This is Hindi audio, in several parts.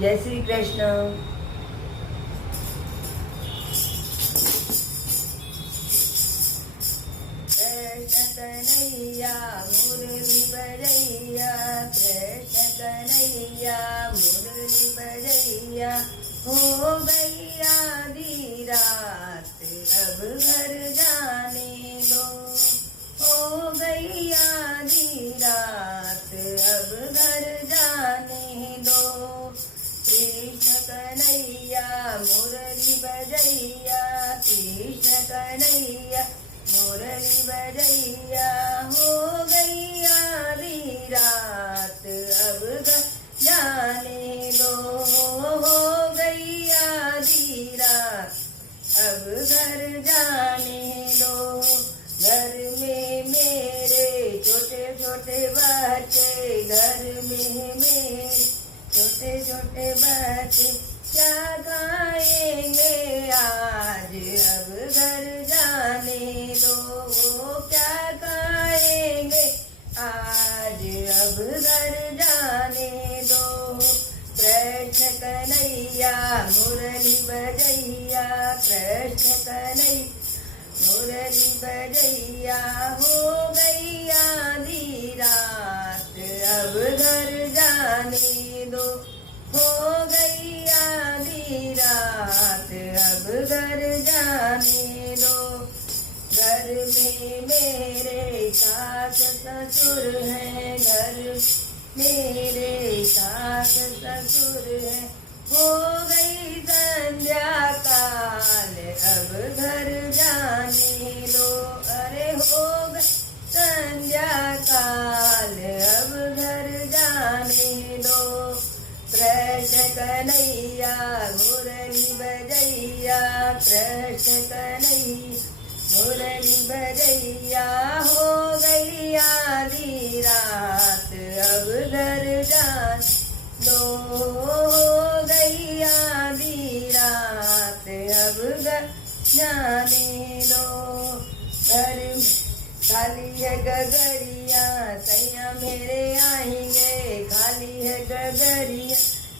जय श्री कृष्ण। कृष्ण कन्हैया मुरली बजैया, कृष्ण कन्हैया मुरली बजैया। हो गई आधी रात अब घर जाने दो, हो गई आधी रात अब घर जाने दो। कृष्ण कन्हैया मुरली बजैया, कृष्ण कन्हैया मुरली बजैया। हो गई आधी रात अब घर जाने दो, हो गई आधी रात अब घर जाने दो। घर में मेरे छोटे छोटे बच्चे, घर में मेरे छोटे छोटे बच्चे क्या खाएंगे आज अब घर जाने दो, वो क्या खाएंगे आज अब घर जाने दो। कृष्ण कन्हैया मुरली बजैया, कृष्ण कन्हैया मुरली बजैया। हो गई आधी रात अब घर जाने दो, हो गई आधी रात अब घर जाने दो। घर में मेरे सास ससुर हैं, घर मेरे सास ससुर हैं। हो गई संध्या काल अब घर जाने दो, अरे हो गई संध्या काल अब घर जाने दो। कृष्ण कन्हैया मुरली बजैया, कृष्ण कन्हैया मुरली बजैया। हो गई आधी रात अब घर जाने दो, हो गई आधी रात अब घर जाने दो। घर खाली है गगरिया सैया मेरे आएंगे, खाली है गगरिया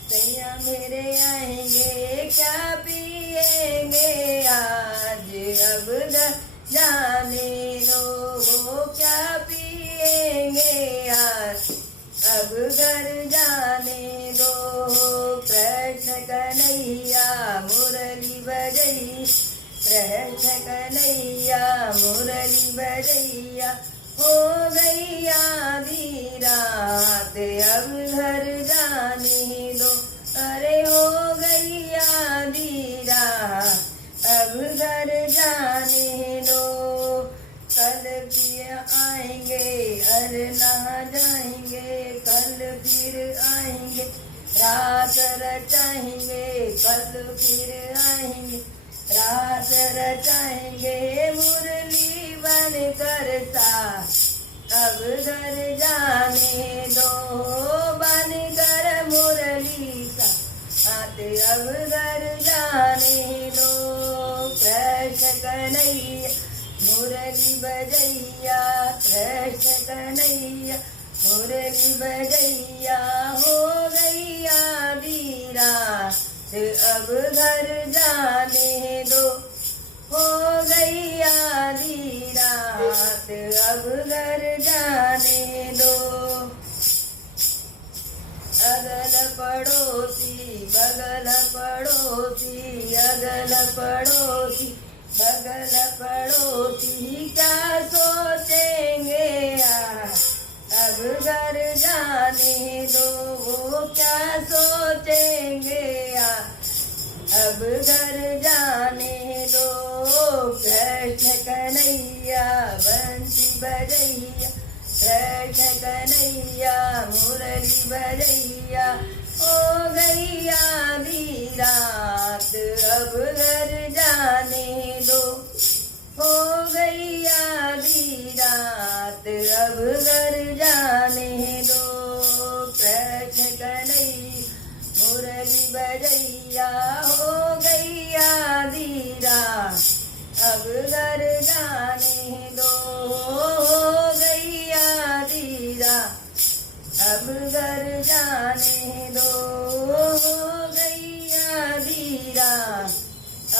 सैया मेरे आएंगे। क्या पिएंगे आज अब घर जाने दो, वो क्या पिएंगे आज अब घर जाने दो। कृष्ण कन्हैया मुरली बजैया, कृष्ण कन्हैया मुरली बजैया। हो गई आधी रात अब घर जाने दो, अरे हो गई आधी रात अब घर जाने दो। कल फिर आएंगे अरे ना जाएंगे, कल फिर आएंगे रात रचाएंगे, कल फिर आएंगे रात रचाएंगे। मुरली बन कर सा अब घर जाने दो, बन कर मुरली सा आते अब घर जाने दो। कृष्ण कन्हैया मुरली बजैया, कृष्ण कन्हैया मुरली बजैया। हो गई आधी रात अब घर जाने दो, हो गई आधी रात अब घर जाने दो। अगल पड़ोसी बगल पड़ोसी, अगल पड़ोसी बगल पड़ोसी क्या सोचेंगे अब घर जाने दो, वो क्या सोचेंगे अब घर जाने दो। कृष्ण कन्हैया बंसी बजैया, कृष्ण कन्हैया मुरली बजैया। हो गई आधी रात अब घर जाने दो, हो गई आधी रात अब घर जाने दो। कृष्ण कन्हैया मुरली बजैया। हो गई आधी रात अब घर जाने दो, हो गई आधी रात अब घर जाने दो।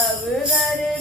अब घर